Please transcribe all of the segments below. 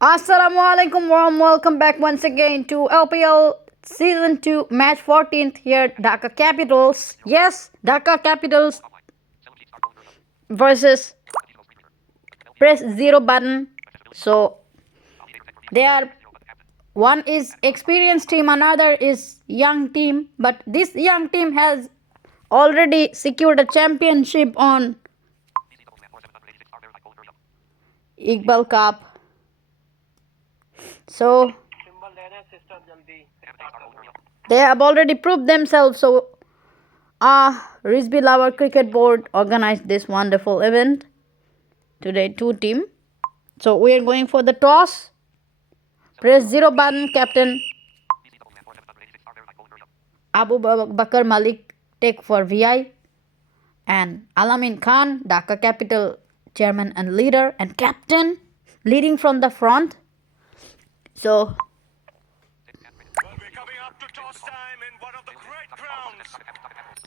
Assalamualaikum warm welcome back once again to LPL Season 2 Match 14th here at Dhaka Capitals. Yes, Dhaka Capitals versus press 0 button. So they are one is experienced team, another is young team, but this young team has already secured a championship on Iqbal Cup. So they have already proved themselves. So Risby Lover Cricket Board organized this wonderful event today. Two team. So we are going for the toss. Press 0 button. Captain Abu Bakar Malik take for VI, and Alamin Khan, Dhaka Capital chairman and leader and captain, leading from the front. So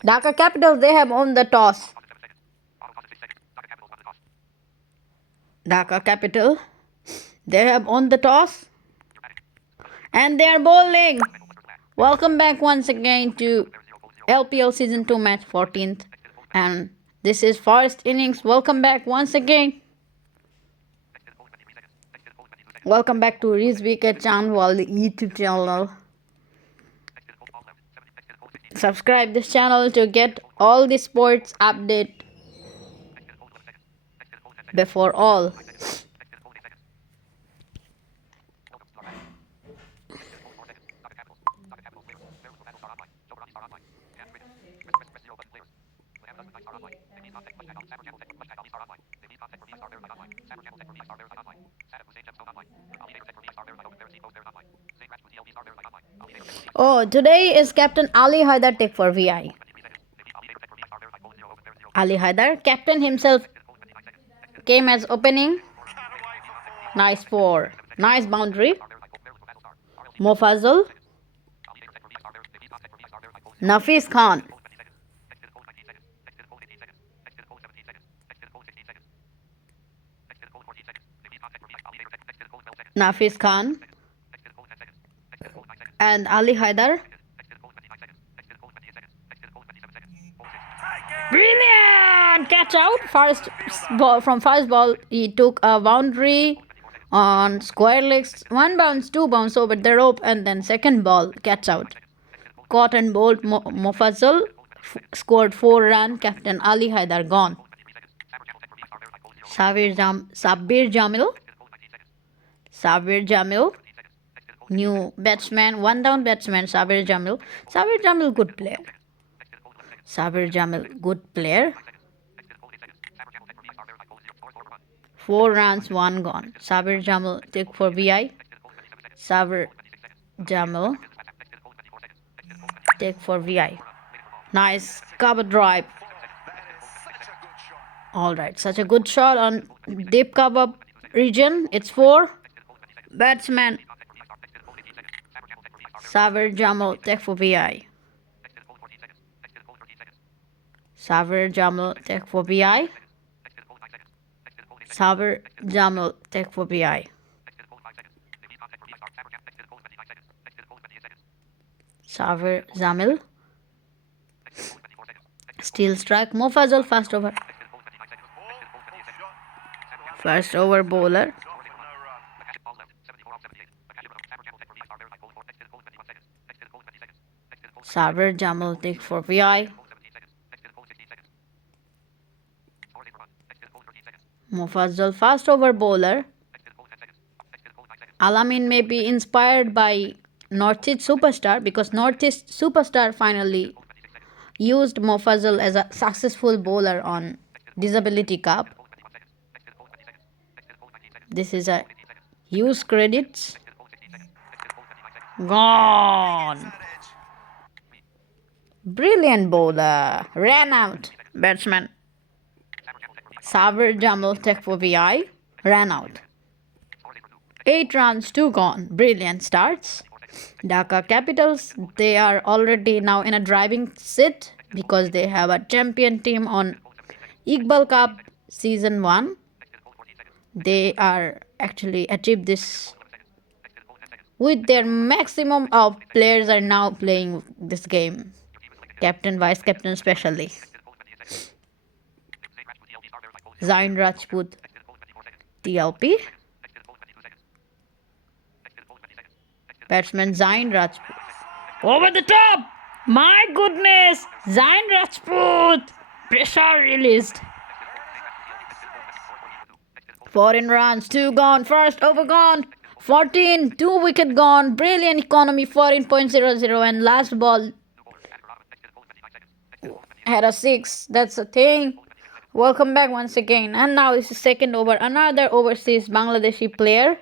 Dhaka Capitals, they have won the toss. Dhaka Capital, they have won the toss. And they are bowling. Welcome back once again to LPL Season 2 Match 14th. And this is first innings. Welcome back once again. Welcome back to Riz Wicket Channel, the YouTube channel. Subscribe this channel to get all the sports update before all. Oh, today is Captain Ali Haidar take for VI. Ali Haidar, captain himself, came as opening. Nice four. Nice boundary. Mofazul. Nafis Khan. Nafis Khan. And Ali Haidar. Brilliant! Catch out. First ball, from first ball, he took a boundary on square legs. One bounce, two bounce over the rope, and then second ball, catch out. Caught and bowled Mofazul. Scored 4 runs. Captain Ali Haidar gone. Sabir Jamil. Sabir Jamil. New batsman, one down batsman, Sabir Jamil. Sabir Jamil, good player. Sabir Jamil, good player. 4 runs, 1 gone. Sabir Jamil take for VI. Sabir Jamil take for VI. Nice cover drive. Alright, such a good shot on deep cover region. It's 4. Batsman Sabir Jamil take for VI. Sabir Jamil take for VI. Sabir Jamil take for VI. Sabir Jamil. Still strike. Mofazul first over. First over bowler. Sabir Jamil take for VI. Mofazul fast over bowler. Alamin may be inspired by Northeast Superstar, because Northeast Superstar finally used Mofazul as a successful bowler on Disability Cup. This is a huge credits. Gone. Brilliant bowler. Ran out. Batsman Sabir Jamil take for VI. Ran out. 8 runs, 2 gone. Brilliant starts. Dhaka Capitals, they are already now in a driving seat because they have a champion team on Iqbal Cup Season 1. They are actually achieved this with their maximum of players are now playing this game. Captain, vice captain, especially. Zain Rajput, TLP. Batsman Zain Rajput. Over the top! My goodness! Zain Rajput! Pressure released. 14 runs, 2 gone, first over gone. 14, 2 wicket gone. Brilliant economy, 14.00, and last ball had a 6. That's the thing. Welcome back once again. And now this is second over. Another overseas Bangladeshi player,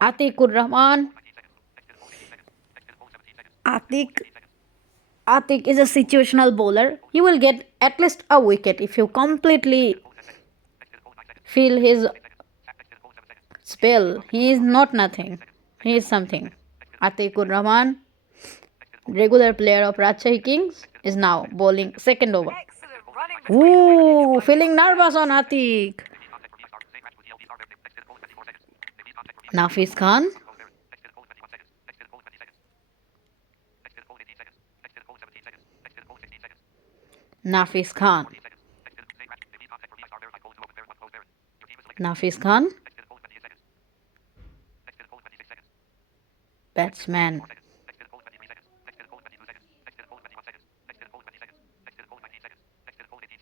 Atikur Rahman. Atik is a situational bowler. He will get at least a wicket if you completely feel his spell. He is not nothing. He is something. Atikur Rahman, regular player of Rajshahi Kings, is now bowling second over. Ooh, feeling nervous on Atik. Nafis Khan. Nafis Khan. Nafis Khan. Batsman.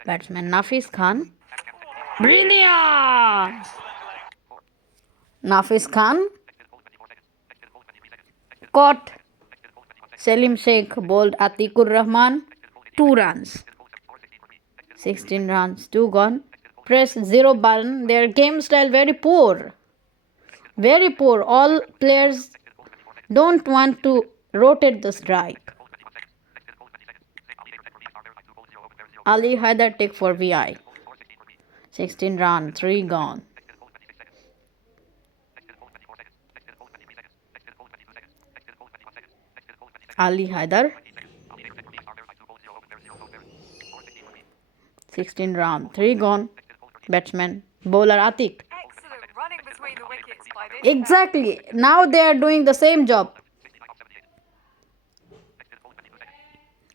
Batsman Nafis Khan. Brilliant! Nafis Khan caught. Selim Sheikh bowled Atikur Rahman. 2 runs. 16 runs, 2 gone. Press 0 button. Their game style very poor. Very poor. All players don't want to rotate the strike. Ali Haider take for VI. 16 run, 3 gone. Ali Haider. 16 run, 3 gone. Batsman, bowler Atik. Exactly. Now they are doing the same job.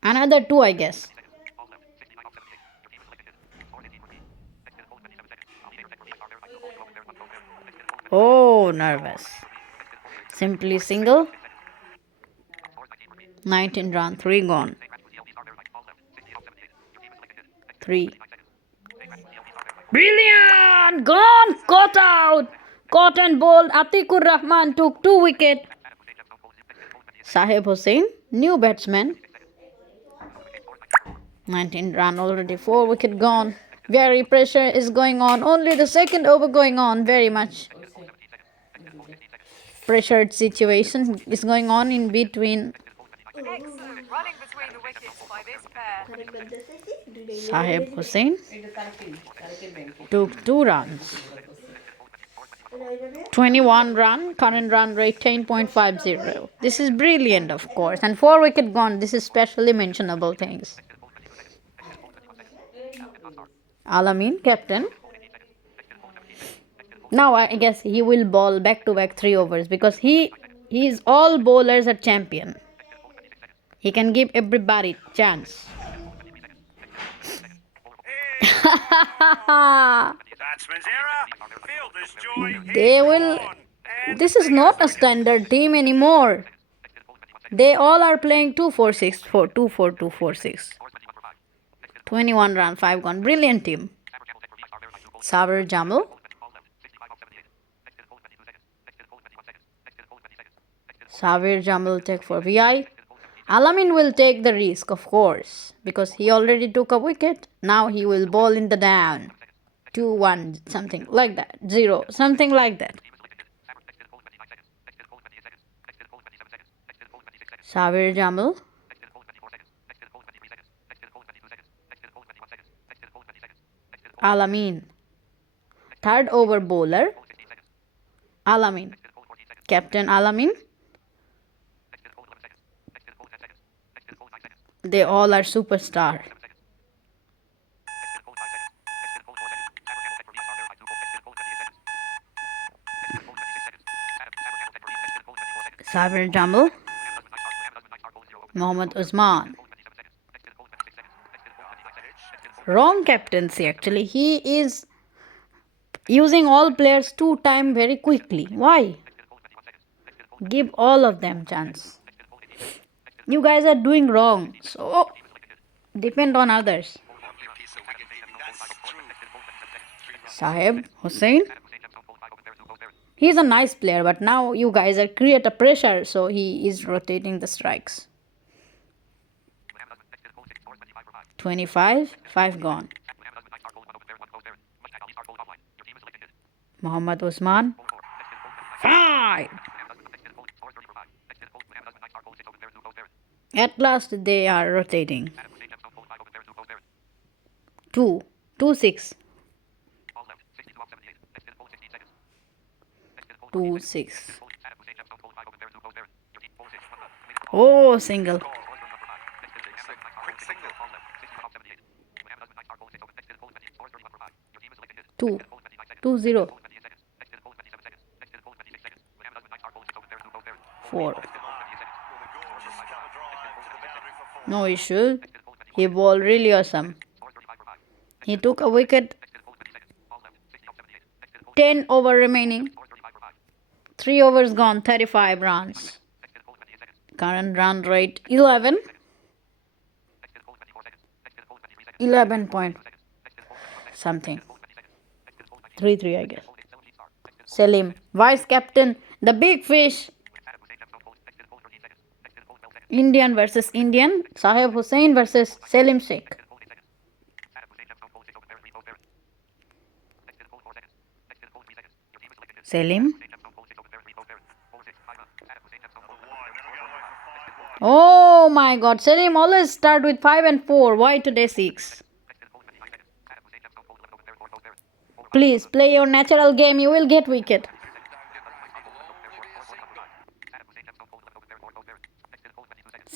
Another 2, I guess. Oh, nervous. Simply single. 19 run, 3 gone. 3. Brilliant! Gone! Caught out! Caught and bowled. Atikur Rahman took 2 wickets. Sahib Hussain, new batsman. 19 run already, 4 wicket gone. Very pressure is going on. Only the second over going on. Very much pressured situation is going on in between. Sahib Hussain took 2 runs. 21 run, current run rate 10.50. This is brilliant, of course. And 4 wicket gone. This is specially mentionable things. Alamin, captain. Now I guess he will bowl back-to-back 3 overs because his all bowlers are champion. He can give everybody chance. They will. This is not a standard team anymore. They all are playing 2-4-6, 2-4-2-4-6. 21 run, 5 gone. Brilliant team. Sabir Jamal. Sabir Jamal take for VI. Alamin will take the risk, of course, because he already took a wicket. Now he will bowl in the down. 2-1, something like that. 0, something like that. Sabir Jamal. Alamin. Third over bowler. Alamin. Captain Alamin. They all are superstar. Cyber Jumble. Mohammad Usman. Wrong captaincy actually. He is using all players to time very quickly. Why? Give all of them chance. You guys are doing wrong. So depend on others. Sahib Hussain. He's a nice player, but now you guys are create a pressure, so he is rotating the strikes. 25, 5 gone. Mohammad Usman. 5. At last they are rotating. 2, 2, 6. 2, 6. Oh, single. 2, 2, 0. 4. No issue. He bowled really awesome. He took a wicket. 10 over remaining. 3 overs gone, 35 runs. Current run rate 11. 11 point something. 3-3 I guess. Selim, vice captain, the big fish. Indian versus Indian. Sahib Hussain versus Selim Sheikh. Selim. Oh my god, Selim always start with 5 and 4. Why today 6? Please play your natural game, you will get wicket.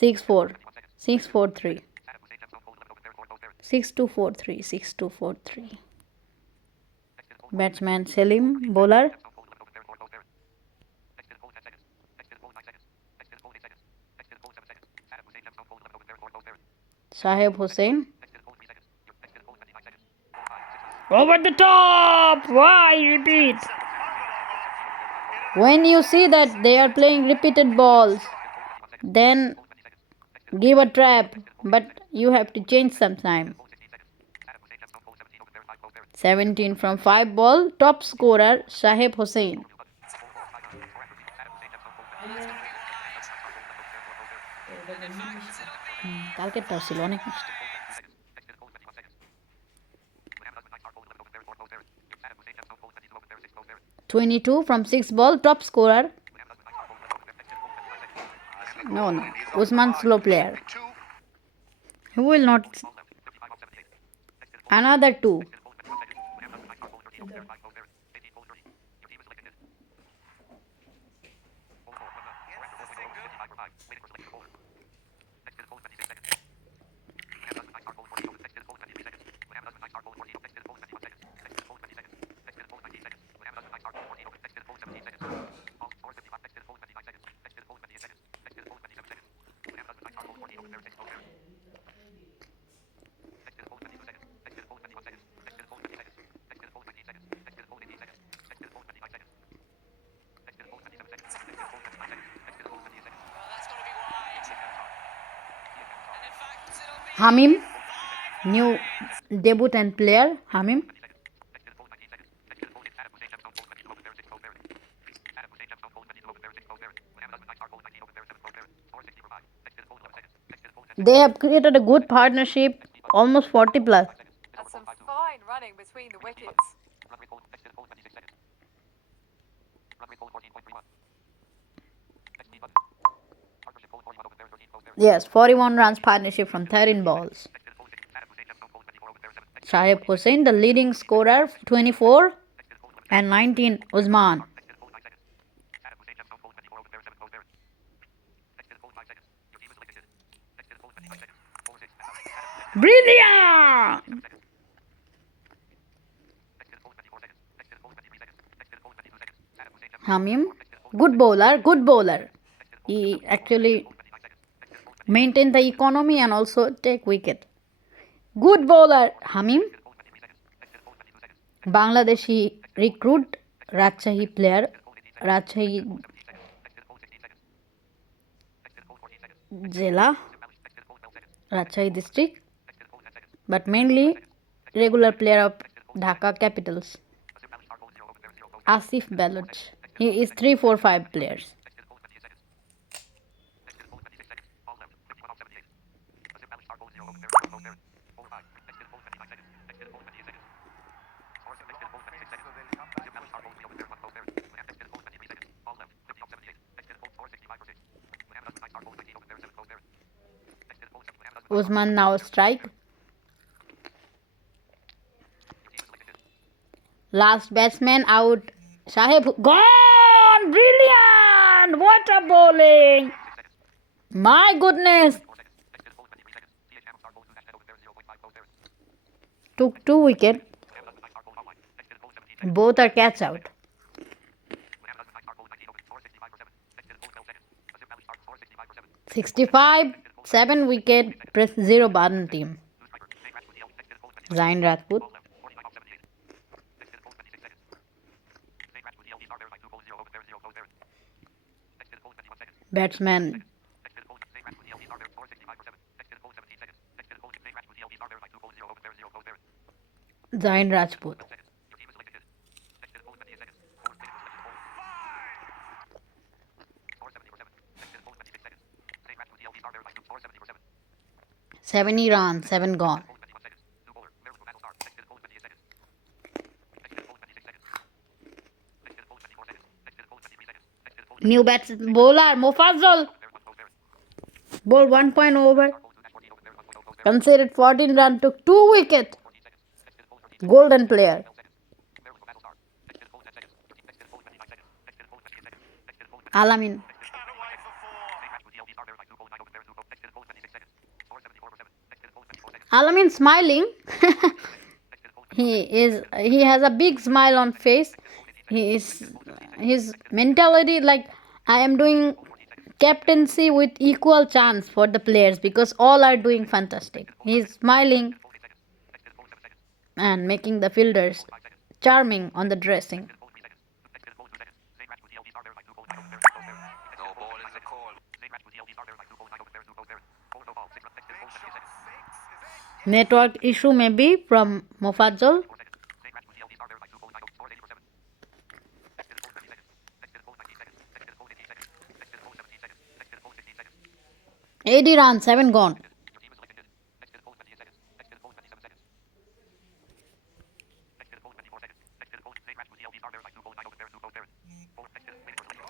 6-4. 6-4-3. 6-2-4-3. 6-2-4-3. Batsman Selim, bowler. Sahib Hussain. Over the top! Why repeat? When you see that they are playing repeated balls, then give a trap, but you have to change sometime. 17 from 5 ball, top scorer Sahib Hussain. কালকেরটা ছিল অনেক মিষ্টি 22 from 6 ball, top scorer. No, Usman slow player. Who will not? Another 2. Hamim, new debutant player, Hamim. They have created a good partnership, almost 40 plus. That's some fine running between the wickets. Yes, 41 runs partnership from 13 balls. Sahib Hussain, the leading scorer, 24, and 19, Usman. Brilliant! Hamim, good bowler, good bowler. He actually maintain the economy and also take wicket. Good bowler Hamim, Bangladeshi recruit, Rajshahi player, Rajshahi Jela, Rajshahi district, but mainly regular player of Dhaka Capitals. Asif Baloch. He is 3-4-5 players. Usman now strike. Last batsman out. Sahib gone! Brilliant! What a bowling! My goodness! Took 2 wickets. Both are catch out. 65, 7 wicket, press 0 Baran team. Zain Rajput. Batsman Zain Rajput. Seventy runs, 7 gone. New bowler Mofazol. Ball 1 point over. Considered 14 run, took 2 wickets. Golden player. Alamin. Alamin smiling. He has a big smile on face. His mentality like I am doing captaincy with equal chance for the players because all are doing fantastic. He's smiling and making the fielders charming on the dressing. Network issue maybe from Mofazol. $80 runs, 7 gone.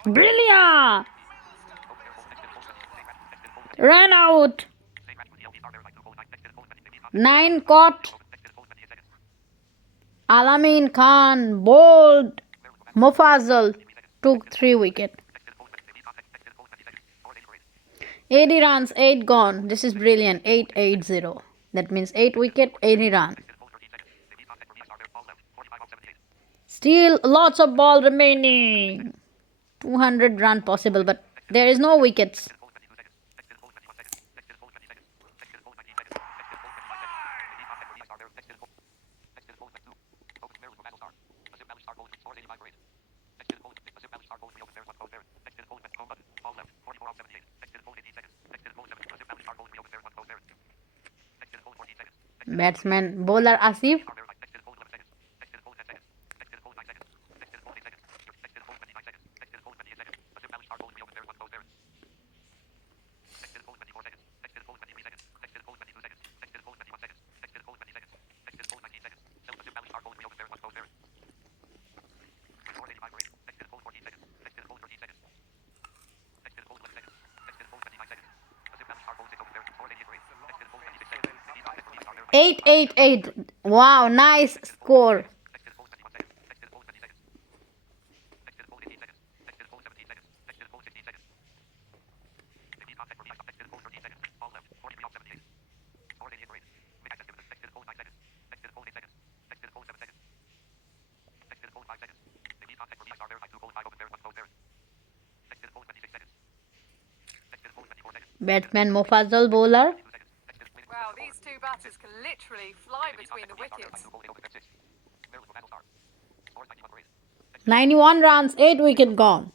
Brilliant! Ran out. 9 caught. Alamin Khan bowled. Mofazal took 3 wickets. 80 runs, 8 gone. This is brilliant. 8-8-0. That means 8 wicket, 80 runs. Still lots of ball remaining. 200 run possible, but there is no wickets. Batsman bowler Asif. Eight. Wow, nice score. Batsman Mofazal bowler. Wow, these two batters can literally fly between the wickets. 91 runs, 8 wicket gone.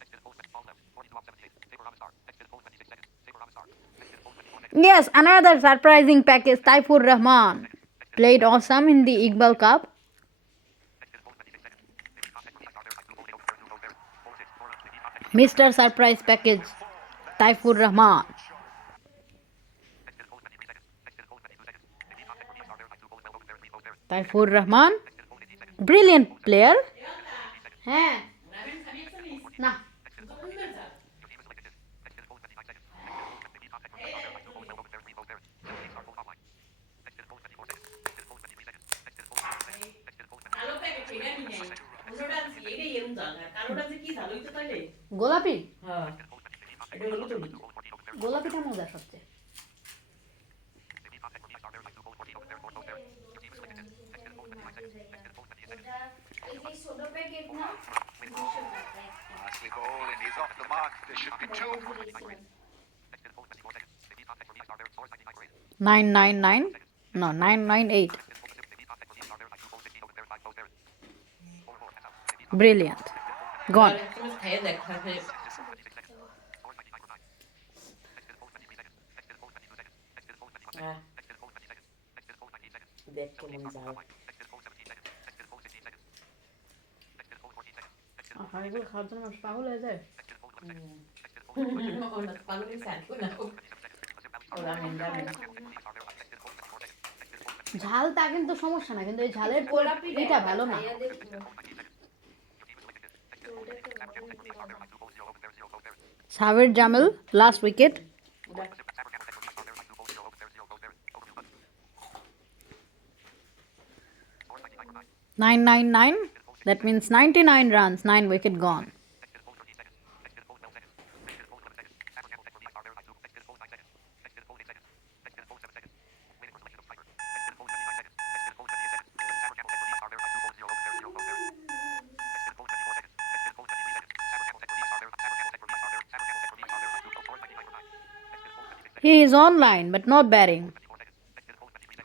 Yes, another surprising package, Taifur Rahman. Played awesome in the Iqbal Cup. Mr. Surprise Package, Taifur Rahman. Taifur Rahman, brilliant player. হ্যাঁ না গোলাপি গোলাপিটা মজা সবচেয়ে Nicely bowled and he's off the mark. There should be two. 999 no 998 brilliant gone এগুলো খাওয়ার জন্য মানুষ পাগল হয়ে যায় ঝাল তা কিন্তু সমস্যা না কিন্তু এই ঝালের এটা ভালো না Sabir Jamil last wicket 999 that means 99 runs 9 wicket gone He is online but not batting.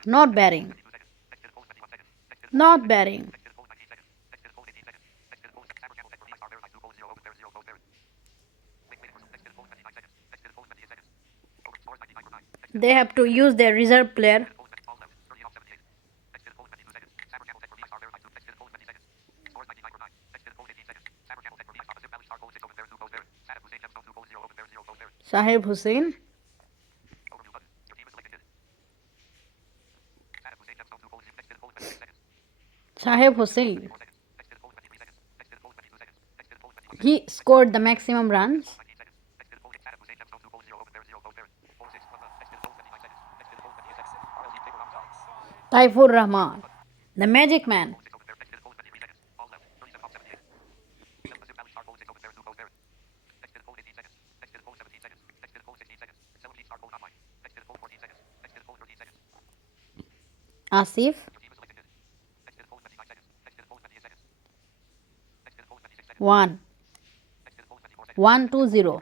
Not batting. Not batting. They have to use their reserve player. Sahib Hussain. Sahib Hussain. He scored the maximum runs. Taifur Rahman, the magic man. Asif. 1-2-0.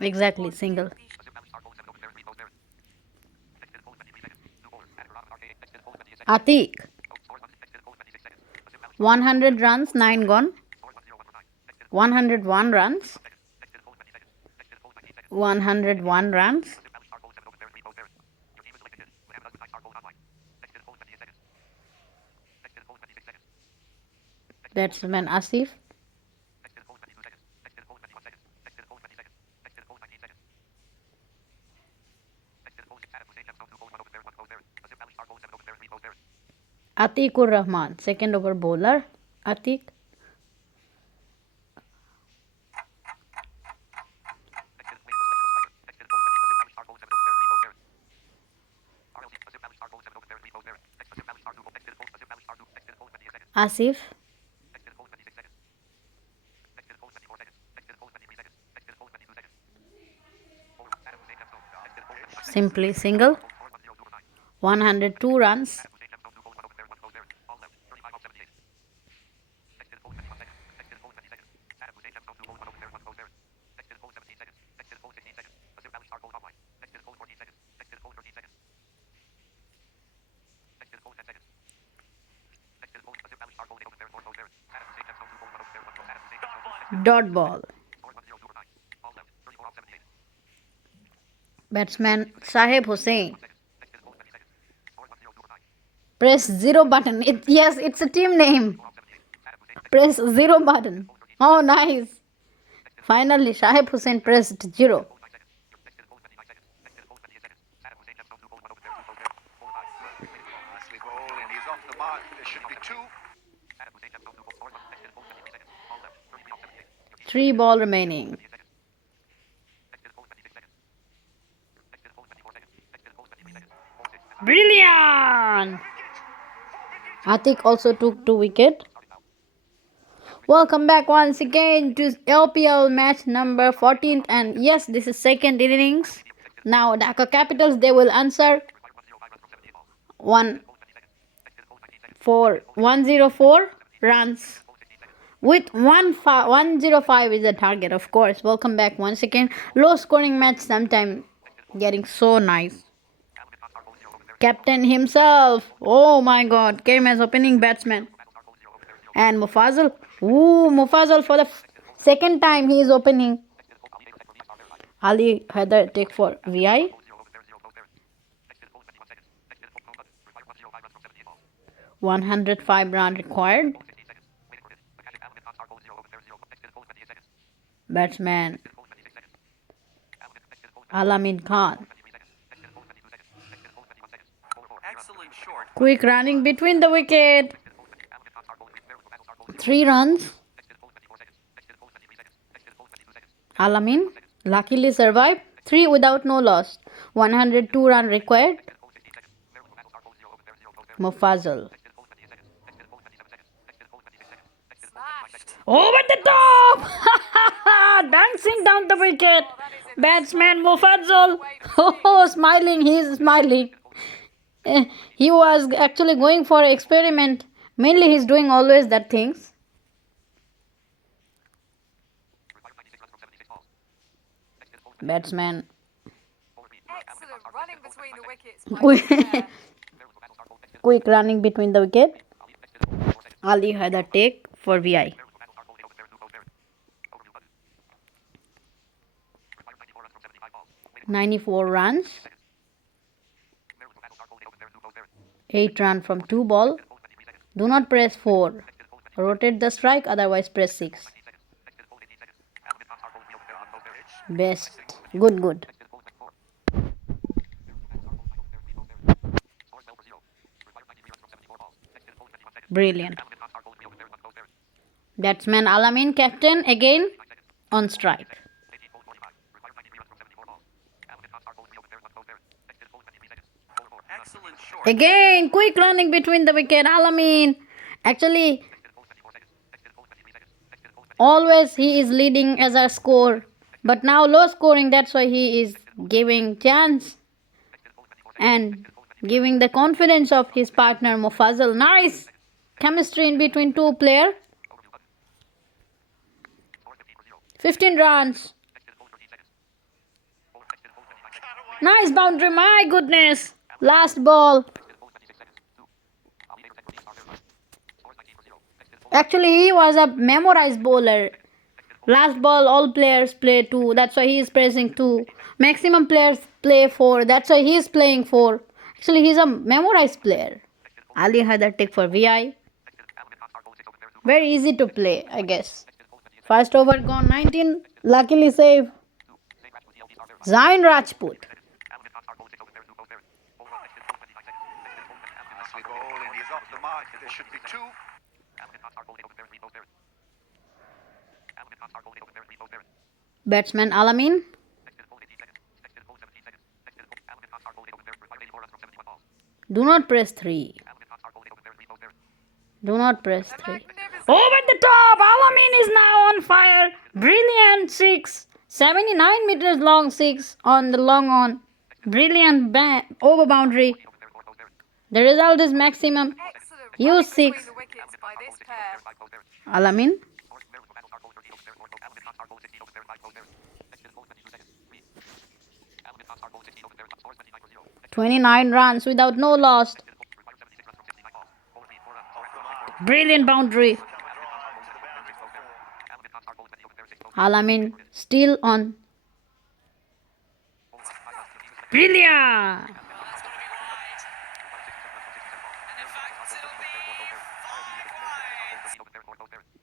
Exactly, single. Atiq. 100 runs, 9 gone. 101 runs. 101 runs. Batsman Asif. Atiqur Rahman, second over bowler. Atiq. Asif. Simply single. 102 runs. Dot ball. Batsman Sahib Hussain. Press 0 button. Yes, it's a team name. Press 0 button. Oh, nice. Finally, Sahib Hussain pressed 0. Nicely bowled, and he's off the mark. There should be 2. 3 ball remaining. Brilliant! Atik also took 2 wickets. Welcome back once again to LPL match number 14, and yes, this is second innings. Now Dhaka Capitals, they will answer 104 runs with 105 is the target, of course. Welcome back once again. Low scoring match, sometime getting so nice. Captain himself, oh my god, came as opening batsman. And Mufazal, Mufazal for the second time he is opening. Ali Haider take for VI. 105 run required. Batsman Alamin Khan. Quick running between the wicket. 3 runs. Alamin luckily survived. 3 without no loss. 102 run required. Mufazal. Smashed. Over the top! Dancing down the wicket. Batsman Mufazal. Oh, smiling. He's smiling. He was actually going for an experiment. Mainly he's doing always that things. Batsman. Excellent running between the wickets. Quick running between the wicket. Ali Haider take for VI. 94 runs. 8 run from 2 ball. Do not press 4. Rotate the strike, otherwise press 6. Best. Good. Brilliant. Batsman Alamin, captain, again on strike. Again, quick running between the wicket. Alamin. Actually, always he is leading as a score. But now low scoring, that's why he is giving chance and giving the confidence of his partner Mufazal. Nice chemistry in between two players. 15 runs. Nice boundary, my goodness. Last ball. Actually, he was a memorized bowler. Last ball, all players play 2. That's why he is pressing 2. Maximum players play 4. That's why he is playing 4. Actually, he's a memorized player. Ali Haider take for VI. Very easy to play, I guess. First over gone, 19. Luckily save. Zain Rajput. Nicely bowled, and he's off the mark. There should be 2. Batsman Alamin. Do not press 3. Do not press 3. Over the top! Alamin is now on fire. Brilliant 6. 79 meters long 6 on the long on. Brilliant over boundary. The result is maximum. Excellent Use running between 6. the wickets by this pair. Alamin. 29 runs without no loss. Brilliant boundary. Alamin still on. Brilliant.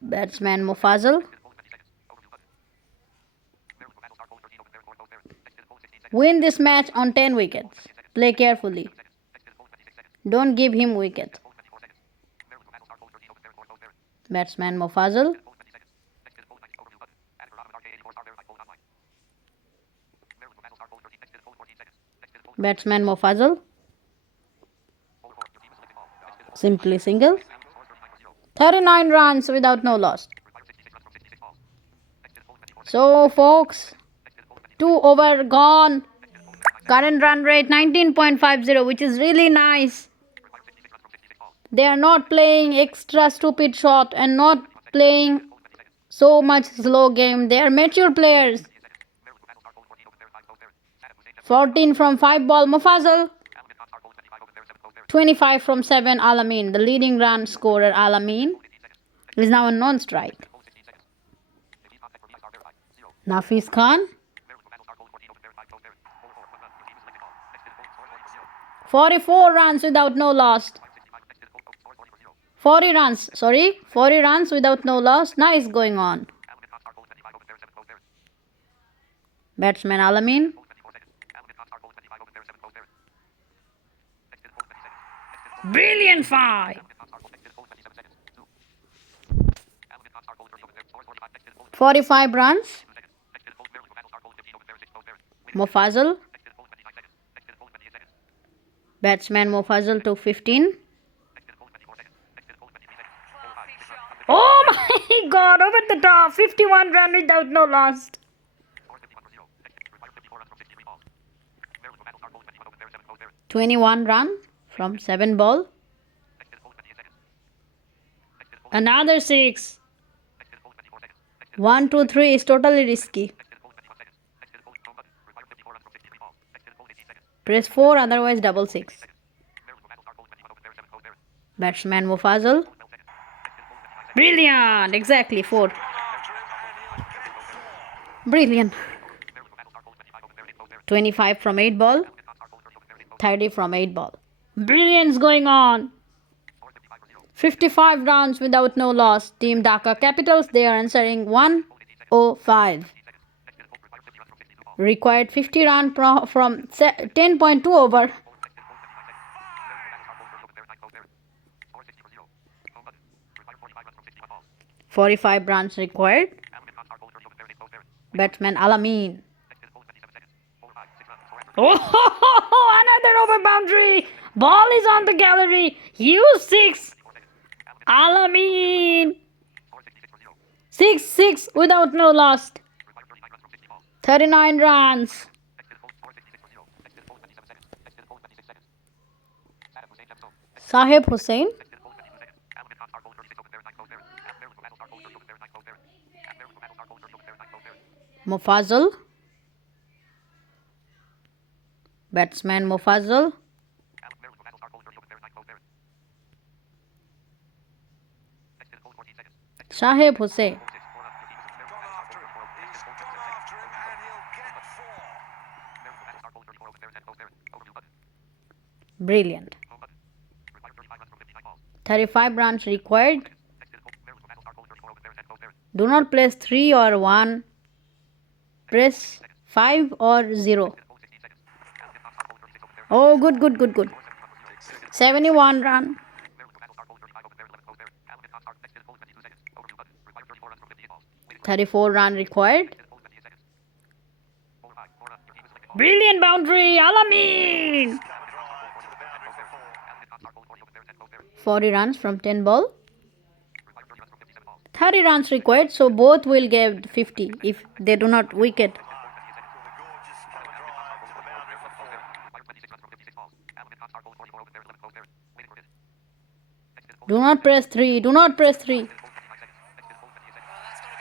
Batsman Mufazal. Win this match on 10 wickets. Play carefully. Don't give him wicket. Batsman Mufazal. Batsman Mufazal. Simply single. 39 runs without no loss. So folks, 2 over gone. Current run rate 19.50, which is really nice. They are not playing extra stupid shot and not playing so much slow game. They are mature players. 14 from 5 ball Mufazal. 25 from 7 Alamin. The leading run scorer Alamin is now a non-strike. Nafis Khan. 44 runs without no loss. 40 runs without no loss. Nice going on. Batsman Alamin. Brilliant five. 45 runs. Mufazal. Batsman Mufazal took 15. Oh my god, over the top. 51 run without no loss. "21 run from 7 ball. Another 6. 1, 2, 3 is totally risky. Press 4, otherwise double 6. Batsman Mufazal. Brilliant! Exactly 4. Brilliant. 25 from 8 ball. 30 from 8 ball. Brilliance going on. 55 runs without no loss. Team Dhaka Capitals, they are answering 105. Required 50 runs from 10.2 over. "45 runs required." Batsman Alamin. Oh, another over boundary. Ball is on the gallery. Use 6. Alamin. 6 without no loss. 39 runs. Sahib Hussain. Mufazal. Batsman Mufazal. Shahib Hussain. Brilliant. 35 runs required. Do not press 3 or 1. Press 5 or 0. Oh, good. 71 run. 34 run required. Brilliant boundary, Alamin. 40 runs from 10 ball. 30 runs required, so both will get 50 if they do not wicket. Do not press 3. Do not press 3.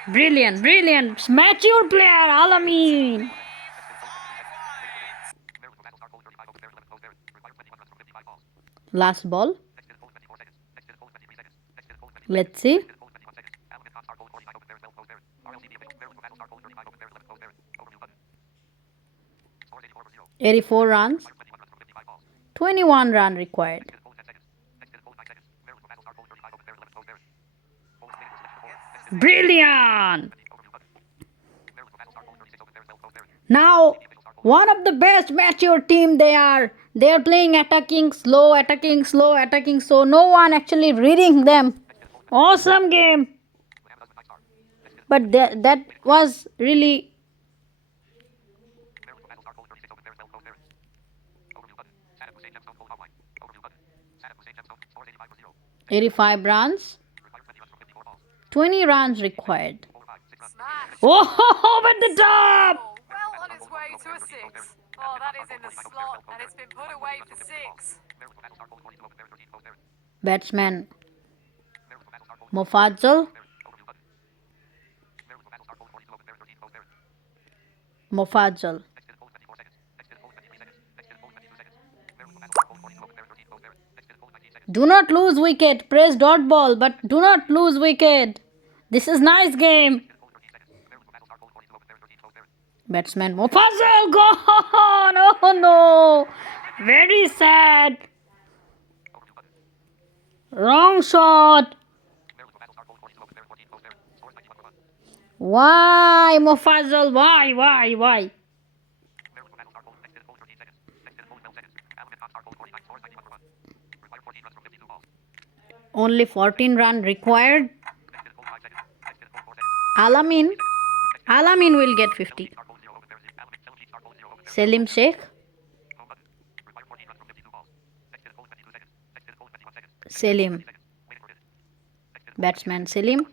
Brilliant, brilliant. Mature player, Alamin. Last ball. Let's see. 84 runs. 21 run required. Brilliant! Now, one of the best mature team they are. They are playing attacking, slow, attacking, slow, attacking. So no one actually reading them. Awesome game. But that was really 85 runs. 20 runs required. Smash. Oh, over the top! Well on its way to a 6. Oh, that is in the slot, and it's been put away for 6. Batsman Mofadzal. Mofadzal. Do not lose wicket. Press dot ball, but do not lose wicket. This is nice game. Batsman Mofadzal gone. Oh no. Very sad. Wrong shot. Why, Mofadzal? Why? Only 14 run required. Alamin will get 50. Selim Sheikh. Selim. Batsman Selim.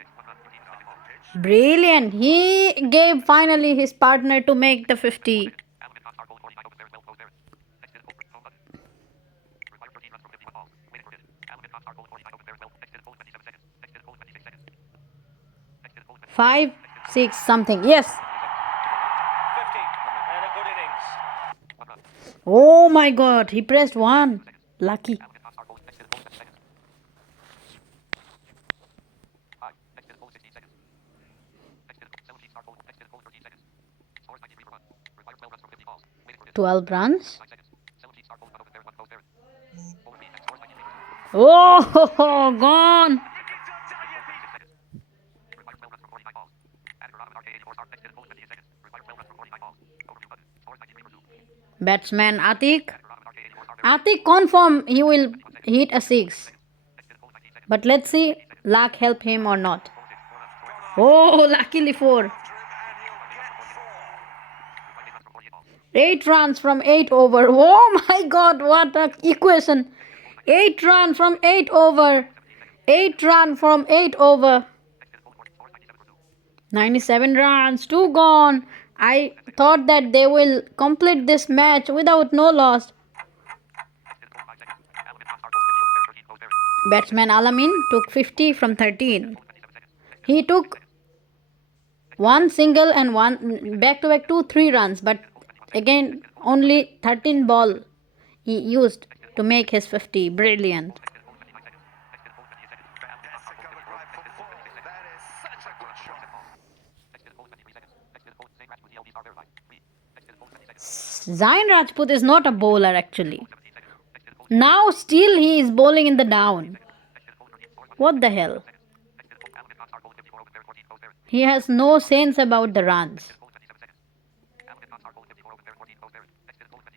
Brilliant. He gave finally his partner to make the 50. Five, 6 something. Yes. 50 and a good innings. Oh my god. He pressed 1. Lucky. Twelve runs. Oh, gone. Batsman Atik. Atik confirm he will hit a 6. But let's see luck help him or not. Oh, luckily 4. 8 runs from 8 over. Oh my god, what a equation. 8 run from 8 over. 8 run from 8 over. 97 runs, 2 gone. I thought that they will complete this match without no loss. Batsman Alamin took 50 from 13. He took one single and one back-to-back 2-3 runs, but again only 13 ball he used to make his 50. Brilliant. Zain Rajput is not a bowler actually. Now still he is bowling in the down. What the hell? He has no sense about the runs.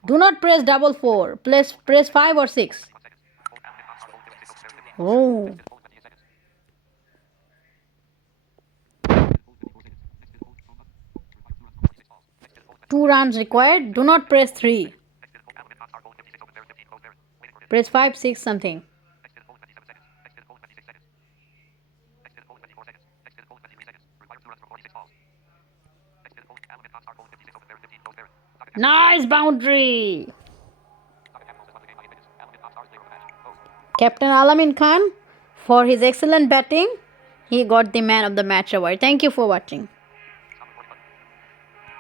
Do not press 4. Press 5 or 6. Oh. 2 runs required. Do not press 3. Press 5, 6 something. Nice boundary. Captain Alamin Khan, for his excellent batting, he got the Man of the Match award. Thank you for watching.